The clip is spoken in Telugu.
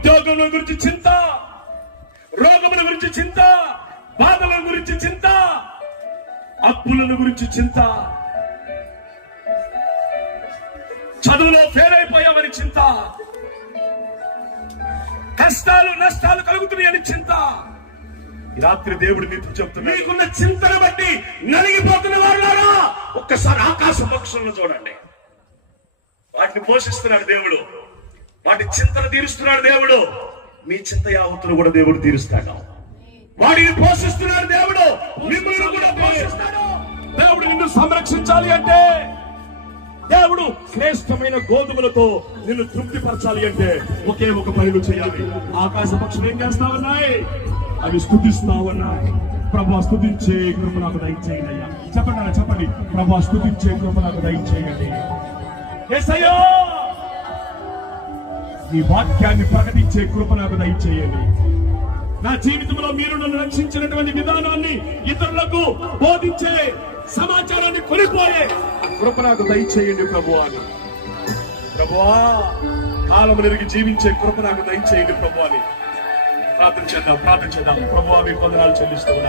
ఉద్యోగం గురించి చింత, రోగముల గురించి చింత, బాధల గురించి చింత, అప్పుల గురించి చింత, చదువులో ఫెయిల్ అయిపోయామని చింత, కష్టాలు నష్టాలు కలుగుతున్నాయని చింత. ఈ రాత్రి దేవుడు నీతో చెప్తున్నా, మీకున్న చింతను బట్టి నలిగిపోతున్న వారులారా ఒక్కసారి ఆకాశ పక్షులను చూడండి. వాటిని పోషిస్తున్నాడు దేవుడు, వాటి చింతను తీరుస్తున్నాడు దేవుడు. మీ చింత యావత్తును కూడా దేవుడు తీరుస్తాడు. వాటిని పోషిస్తున్నాడు దేవుడు, మిమ్మల్ని కూడా పోషిస్తాడు. దేవుడు నిన్ను సంరక్షించాలి అంటే, దేవుడు శ్రేష్టమైన గోధుమలతో నిన్ను తృప్తిపరచాలి అంటే ఒకే ఒక పనులు చేయాలి. ఆకాశ పక్షులు ఏం చేస్తా ఉన్నాయి? అవి స్తుతిస్తా ఉన్నాయి. ప్రభా స్తుతించే కృప నాకు దయచేయండి అయ్యా. చెప్పండి అన్న, చెప్పండి. ప్రభా స్తుతించే కృప నాకు దయచేయండి. యేసయ్యా, ఈ వాక్యాన్ని ప్రకటించే కృప నాకు దయచేయండి. నా జీవితంలో మీరు నన్ను రక్షించినటువంటి విధానాన్ని ఇతరులకు బోధించే సమాచారాన్ని కొనిపోయే కృప నాకు దయచేయండి ప్రభువా. ప్రభువా, కాలం ఎరిగి జీవించే కృప నాకు దయచేయండి ప్రభువా అని ప్రార్థన చేద్దాం. ప్రభువా, మీకు వందనాలు చెల్లిస్తూ ఉన్నాను.